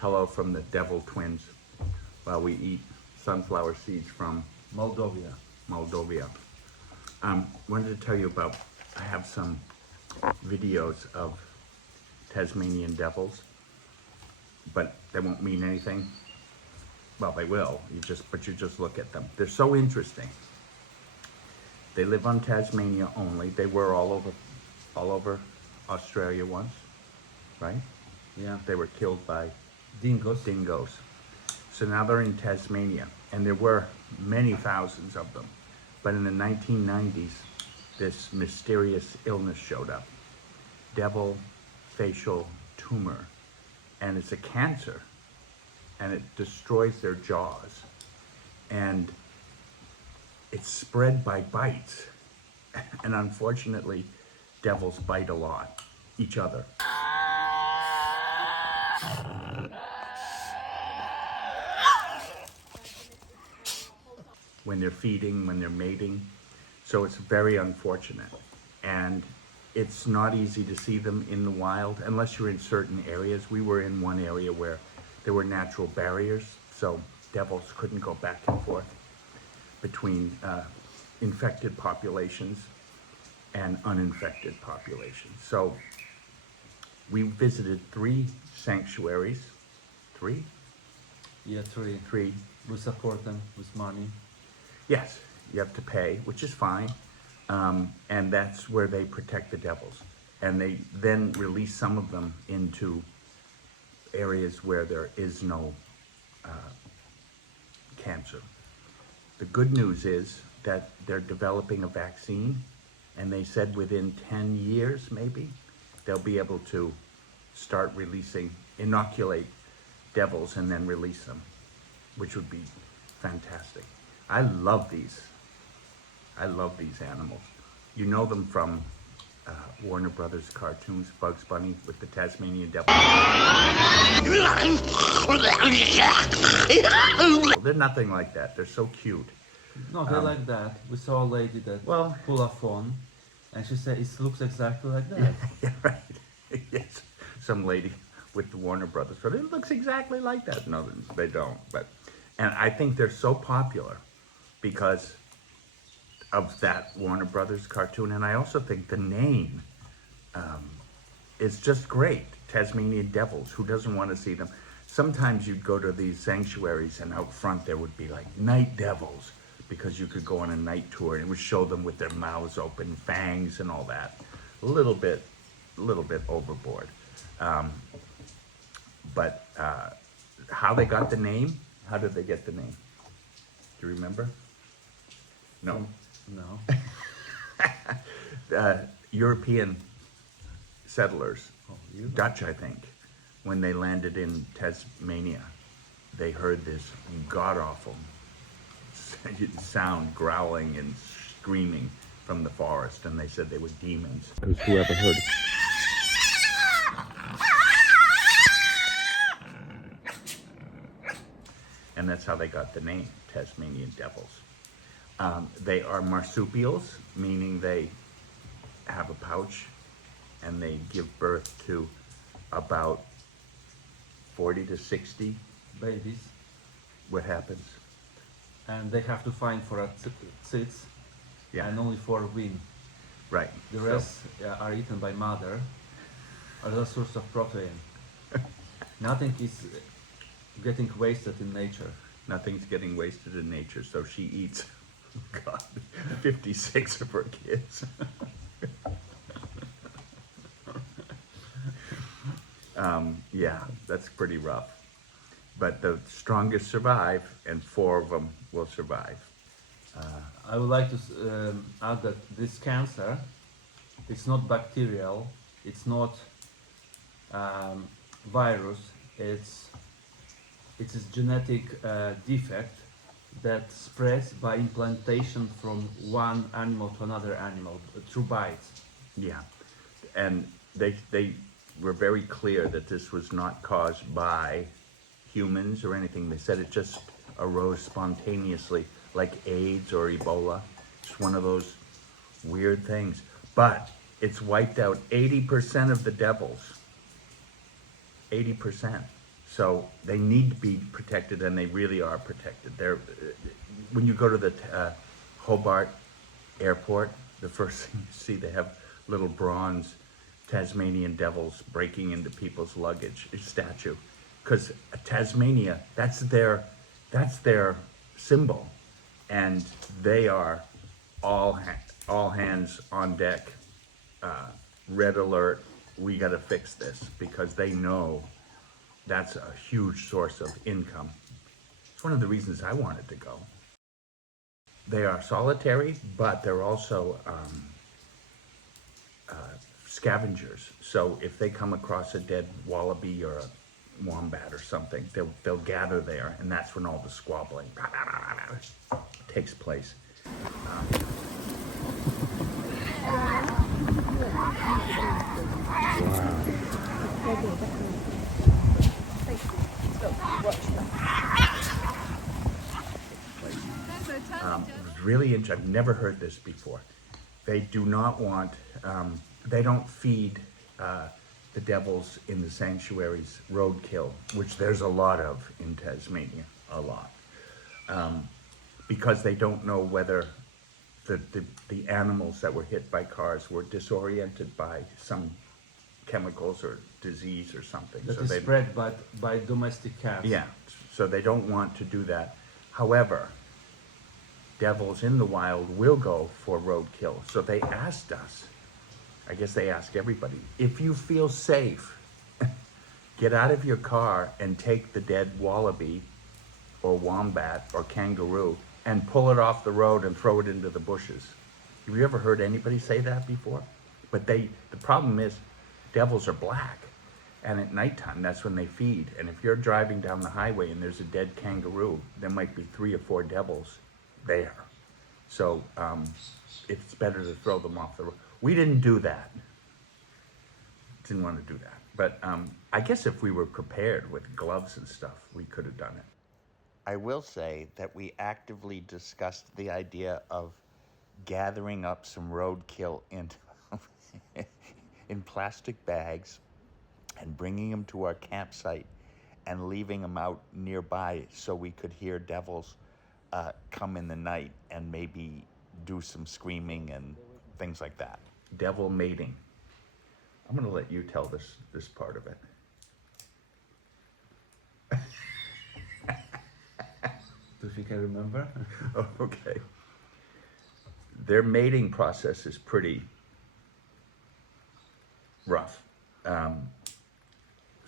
Hello from the Devil Twins while we eat sunflower seeds from Moldova. Wanted to tell you about, I have some videos of Tasmanian devils, but they won't mean anything. Well, they will, but you just look at them. They're so interesting. They live on Tasmania only. They were all over Australia once, right? Yeah. They were killed by Dingoes. So now they're in Tasmania, and there were many thousands of them. But in the 1990s, this mysterious illness showed up, Devil Facial Tumor, and it's a cancer, and it destroys their jaws, and it's spread by bites, and unfortunately, devils bite a lot, each other. When they're feeding, when they're mating. So it's very unfortunate. And it's not easy to see them in the wild unless you're in certain areas. We were in one area where there were natural barriers, so devils couldn't go back and forth between infected populations and uninfected populations. So we visited 3 sanctuaries. 3? Yeah, 3. 3. We support them with money. Yes, you have to pay, which is fine. And that's where they protect the devils. And they then release some of them into areas where there is no cancer. The good news is that they're developing a vaccine, and they said within 10 years, maybe, they'll be able to start inoculate devils and then release them, which would be fantastic. I love these animals. You know them from Warner Brothers cartoons, Bugs Bunny with the Tasmanian devil. They're nothing like that. They're so cute. No, they're like that. We saw a lady that pulled a phone, and she said it looks exactly like that. Yeah, right. Yes, some lady with the Warner Brothers, but it looks exactly like that. No, they don't. And I think they're so popular because of that Warner Brothers cartoon, and I also think the name is just great. Tasmanian devils. Who doesn't want to see them? Sometimes you'd go to these sanctuaries, and out front there would be like night devils, because you could go on a night tour, and it would show them with their mouths open, fangs and all that. A little bit overboard. But how they got the name? How did they get the name? Do you remember? No. No. European settlers, Dutch, I think, when they landed in Tasmania, they heard this god-awful sound, growling and screaming from the forest, and they said they were demons. Because whoever heard it. And that's how they got the name, Tasmanian devils. They are marsupials, meaning they have a pouch, and they give birth to about 40 to 60 babies. What happens? And they have to find for seeds, and only 4 win. Right. The rest are eaten by mother, another source of protein. Nothing is getting wasted in nature. Nothing's getting wasted in nature, so she eats, 56 of her kids. Yeah, that's pretty rough. But the strongest survive, and 4 of them will survive. I would like to add that this cancer, it's not bacterial, it's not virus, it's a genetic defect that spreads by implantation from one animal to another animal through bites. Yeah, and they were very clear that this was not caused by humans or anything. They said it just arose spontaneously, like AIDS or Ebola. It's one of those weird things. But it's wiped out 80% of the devils. 80%. So they need to be protected, and they really are protected. They're, when you go to the Hobart airport, the first thing you see, they have little bronze Tasmanian devils breaking into people's luggage statue. Because Tasmania, that's their symbol. And they are all hands on deck, red alert, we gotta fix this, because they know that's a huge source of income. It's one of the reasons I wanted to go. They are solitary, but they're also scavengers. So if they come across a dead wallaby or a wombat or something, they'll gather there, and that's when all the squabbling takes place. Really interesting. I've never heard this before. They do not want, they don't feed the devils in the sanctuaries roadkill, which there's a lot of in Tasmania, a lot. Because they don't know whether the animals that were hit by cars were disoriented by some chemicals or disease or something. That so is they spread by domestic cats. Yeah, so they don't want to do that. However, devils in the wild will go for roadkill. So they asked us, I guess they ask everybody, if you feel safe, get out of your car and take the dead wallaby or wombat or kangaroo and pull it off the road and throw it into the bushes. Have you ever heard anybody say that before? But the problem is devils are black. And at nighttime, that's when they feed. And if you're driving down the highway and there's a dead kangaroo, there might be 3 or 4 devils there. So it's better to throw them off the road. We didn't do that. Didn't want to do that. But I guess if we were prepared with gloves and stuff, we could have done it. I will say that we actively discussed the idea of gathering up some roadkill in plastic bags and bringing them to our campsite and leaving them out nearby so we could hear devils come in the night and maybe do some screaming and things like that. Devil mating. I'm gonna let you tell this part of it. Do you think I remember? Oh, okay. Their mating process is pretty rough.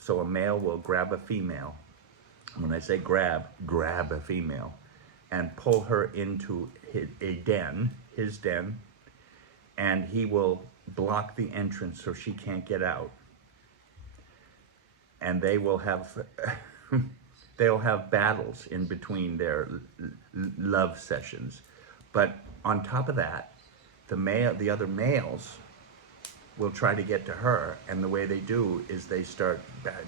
So a male will grab a female. When I say grab a female, and pull her into his den, and he will block the entrance so she can't get out. And they will have they'll have battles in between their love sessions. But on top of that, the other males will try to get to her, and the way they do is they start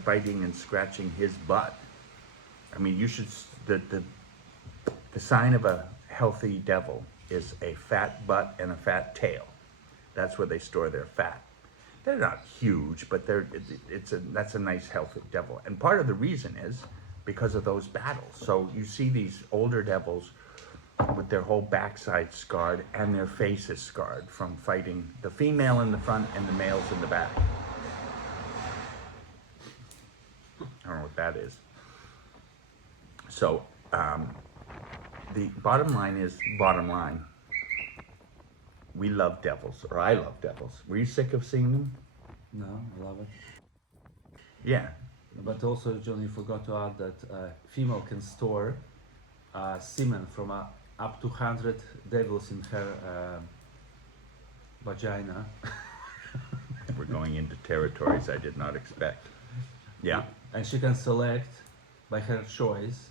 biting and scratching his butt. I mean, the sign of a healthy devil is a fat butt and a fat tail. That's where they store their fat. They're not huge, but that's a nice healthy devil. And part of the reason is because of those battles. So you see these older devils with their whole backside scarred and their faces scarred from fighting the female in the front and the males in the back. I don't know what that is. So the bottom line. We love devils, or I love devils. Were you sick of seeing them? No, I love it. Yeah. But also, John, you forgot to add that female can store semen from up to 100 devils in her vagina. We're going into territories I did not expect. Yeah. And she can select by her choice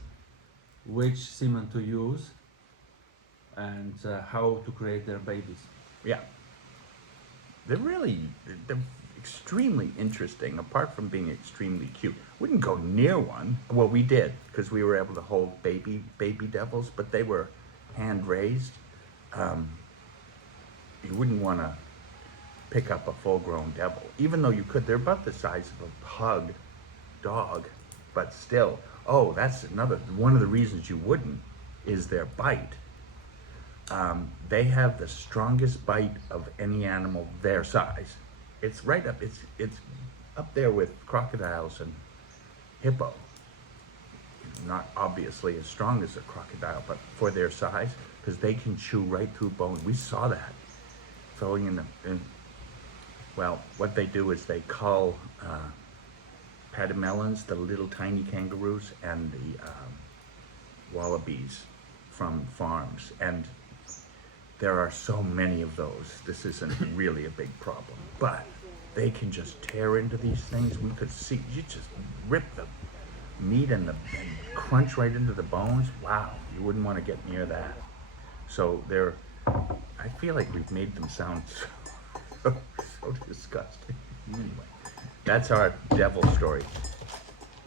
which semen to use and how to create their babies. Yeah. They're extremely interesting, apart from being extremely cute. Wouldn't go near one. Well, we did, because we were able to hold baby devils, but they were hand raised. you wouldn't want to pick up a full-grown devil, even though you could. They're about the size of a pug dog, but still. Oh, that's another one of the reasons you wouldn't is their bite. They have the strongest bite of any animal their size. It's right up. It's up there with crocodiles and hippo. Not obviously as strong as a crocodile, but for their size, because they can chew right through bone. We saw that throwing in the. Well, what they do is they cull pademelons, the little tiny kangaroos, and the wallabies from farms, and there are so many of those. This isn't really a big problem, but they can just tear into these things. We could see, you just rip the meat and crunch right into the bones. Wow, you wouldn't want to get near that. So I feel like we've made them sound so disgusting. Anyway, that's our devil story.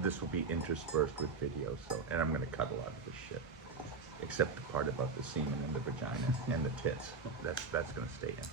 This will be interspersed with videos, and I'm going to cut a lot of this shit, except the part about the semen and the vagina and the tits. That's going to stay in.